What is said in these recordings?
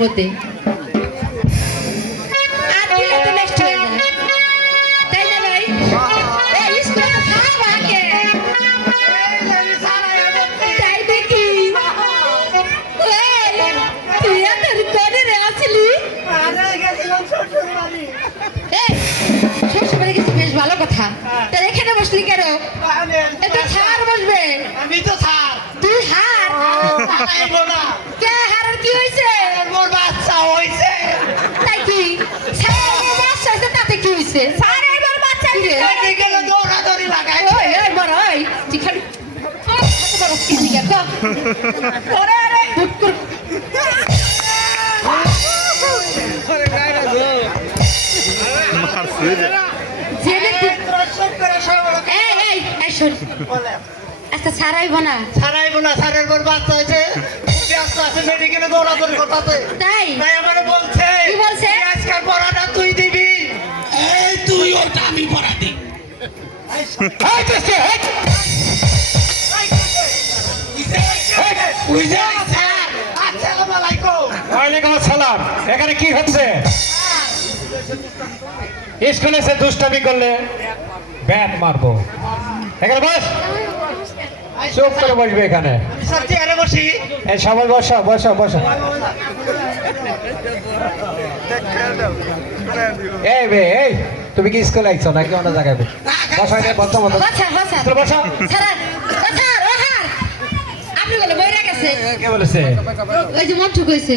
মধ্যে আর কি তো নেক্সট হয়ে যায় তাই না ভাই এই স্কুলে তো খারাপ আগে তাই দেখি তুই এত কোনে রে আসলি শ্বশুরবাড়ি গেছি বেশ ভালো কথা তার এখানে বসলি কেন এটা ছাড় বসবে আমি তো স্যার তুই হার কে হারার কি হয়েছে মোর বাচ্চা হইছে তাই কি স্যার বাচ্চা হয়েছে তাতে কি হয়েছে স্যার এবার বাচ্চা আমি গেল দৌড়াদৌড়ি লাগাই ওই ওই বড় ওই তুই খালি বড় কি দিকে তো ওরে আরে হুট কর জেনে এই এই এই শোন আচ্ছা ছাড়াইব না ছাড়াইবো না স্যারের মোর বাচ্চা হয়েছে ব্যস্ত আছে মেডিকেলে দৌড়াদৌড়ি করতেছে তাই তাই আমারে বলছে কি বলছে? আজকাল পড়াটা তুই দিবি এই তুই ওটা আমি পড়া দিই এই চেষ্টা আসসালামু আলাইকুম ওয়ালাইকুম আসসালাম এখানে কি হচ্ছে স্কুলে এসে দুষ্টামি করলে ব্যাট মারবো এখানে বস চুপ করে বসবে এখানে স্যার চেয়ারে বসি এই সবাই বসো বসো বসো এই বে এই তুমি কি স্কুলে আইছো নাকি অন্য জায়গায় বসো এখানে বসো বসো বাচ্চা বাচ্চা স্কুলে বসো ছাড়া স্যার ও হার আপনি বলে বইরা গেছে কে বলেছে ওই যে মন্টু কইছে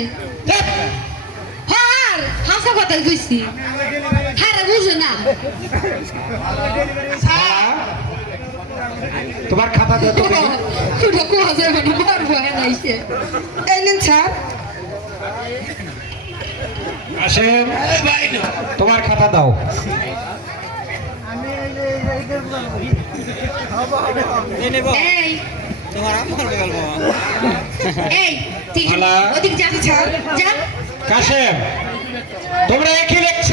হার হাসা কথা কইছি হারা বুঝে না তোমার খাতা দাও তো দেখি। খুঁড়ো কোয়া যাবে না মারবো এনাইছে এই নিন স্যার আসেন তোমার খাতা দাও এই এই ঠিক মালা। ওদিক যা স্যার যা কাশেম তোমরা একই লিখছ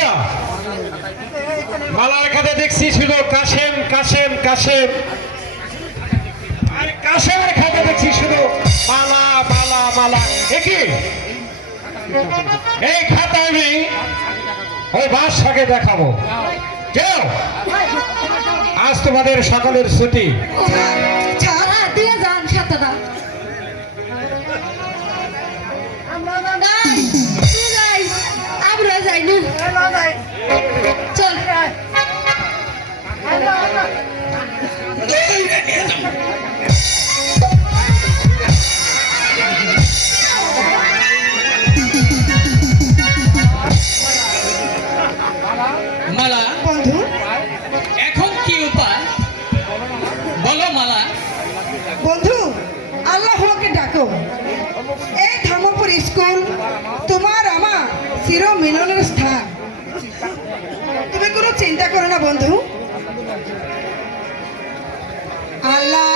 মালার খাতে দেখছি শুধু কাশেম কাশেম কাশেম আর কাশেমের খাতে দেখছি শুধু মালা মালা মালা একই এই খাতা আমি ওই বাদশাকে দেখাবো কেউ আজ তোমাদের সকলের ছুটি ছাড়া দিয়ে যান খাতাটা আমরা যাই না চল মালা বন্ধু এখন কি উপায় বলো মালা বন্ধু আল্লাহকে ডাকো এই ধর্মপুর স্কুল তোমার আমার চির মিলনের স্থান তুমি কোনো চিন্তা করো না বন্ধু আল্লাহ